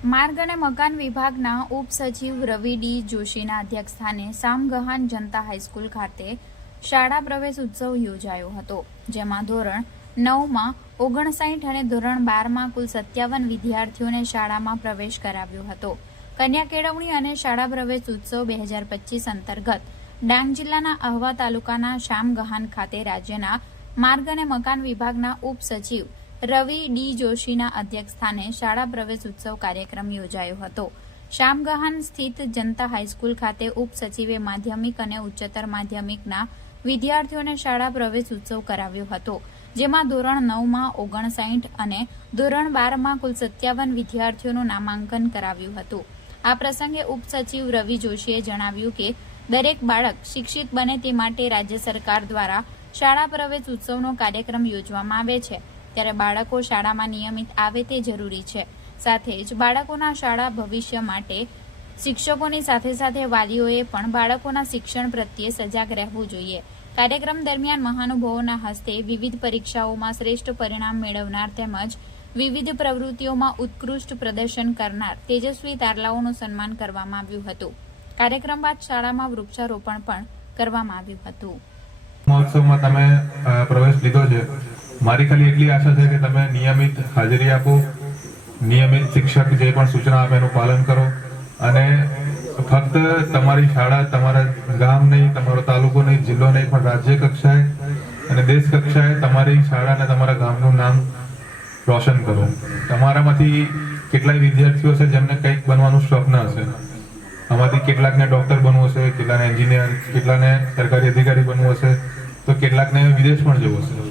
માર્ગ અને મકાન વિભાગના ઉપસચિવ રવિ ડી જોશીના અધ્યક્ષસ્થાને સામગહાન જનતા હાઈસ્કૂલ ખાતે શાળા પ્રવેશ ઉત્સવ યોજાયો હતો, જેમાં ધોરણ 9માં 59 અને ધોરણ 12માં કુલ 57 વિદ્યાર્થીઓને શાળામાં પ્રવેશ કરાવ્યો હતો. કન્યા કેળવણી અને શાળા પ્રવેશ ઉત્સવ 2025 અંતર્ગત ડાંગ જિલ્લાના આહવા તાલુકાના શામગહાન ખાતે રાજ્યના માર્ગ અને મકાન વિભાગના ઉપસચિવ રવિ ડી જોશીના અધ્યક્ષસ્થાને શાળા પ્રવેશ ઉત્સવ કાર્યક્રમ યોજાયો હતો. શામગહાન સ્થિત જનતા હાઈસ્કૂલ ખાતે ઉપસચિવે માધ્યમિક અને ઉચ્ચતર માધ્યમિકના વિદ્યાર્થીઓને શાળા પ્રવેશ ઉત્સવ કરાવ્યો હતો, જેમાં ધોરણ 9માં 59 અને ધોરણ 12માં કુલ 57 વિદ્યાર્થીઓનું નામાંકન કરાવ્યું હતું. આ પ્રસંગે ઉપસચિવ રવિ જોશીએ જણાવ્યું કે દરેક બાળક શિક્ષિત બને તે માટે રાજ્ય સરકાર દ્વારા શાળા પ્રવેશ ઉત્સવનો કાર્યક્રમ યોજવામાં આવે છે, ત્યારે બાળકો શાળામાં નિયમિત આવે તે જરૂરી છે. સાથે જ બાળકોના શાળા ભવિષ્ય માટે શિક્ષકોની સાથે સાથે વાલીઓએ પણ બાળકોના શિક્ષણ પ્રત્યે સજાગ રહેવું જોઈએ. કાર્યક્રમ દરમિયાન મહાનુભાવોના હસ્તે વિવિધ પરીક્ષાઓમાં શ્રેષ્ઠ પરિણામ મેળવનાર તેમજ વિવિધ પ્રવૃત્તિઓમાં ઉત્કૃષ્ટ પ્રદર્શન કરનાર તેજસ્વી તારલાઓનું સન્માન કરવામાં આવ્યું હતું. કાર્યક્રમ બાદ શાળામાં વૃક્ષારોપણ પણ કરવામાં આવ્યું હતું. મહોત્સવમાં તમે પ્રવેશ લીધો છે. મારી ખાલી એટલી આશા છે કે તમે નિયમિત હાજરી આપો, નિયમિત શિક્ષક જે પણ સૂચના આપે એનું પાલન કરો અને ફક્ત તમારી શાળા તમારા ગામ નહીં, તમારો તાલુકો નહીં, જિલ્લો નહીં, પણ રાજ્ય કક્ષાએ અને દેશ કક્ષાએ તમારી શાળા અને તમારા ગામનું નામ રોશન કરો. તમારામાંથી કેટલાય વિદ્યાર્થીઓ છે જેમને કંઈક બનવાનું સ્વપ્ન હશે. આમાંથી કેટલાકને ડોક્ટર બનવું હશે, કેટલાને એન્જિનિયર, કેટલાને સરકારી અધિકારી બનવું હશે, તો કેટલાકને વિદેશ પણ જવું હશે.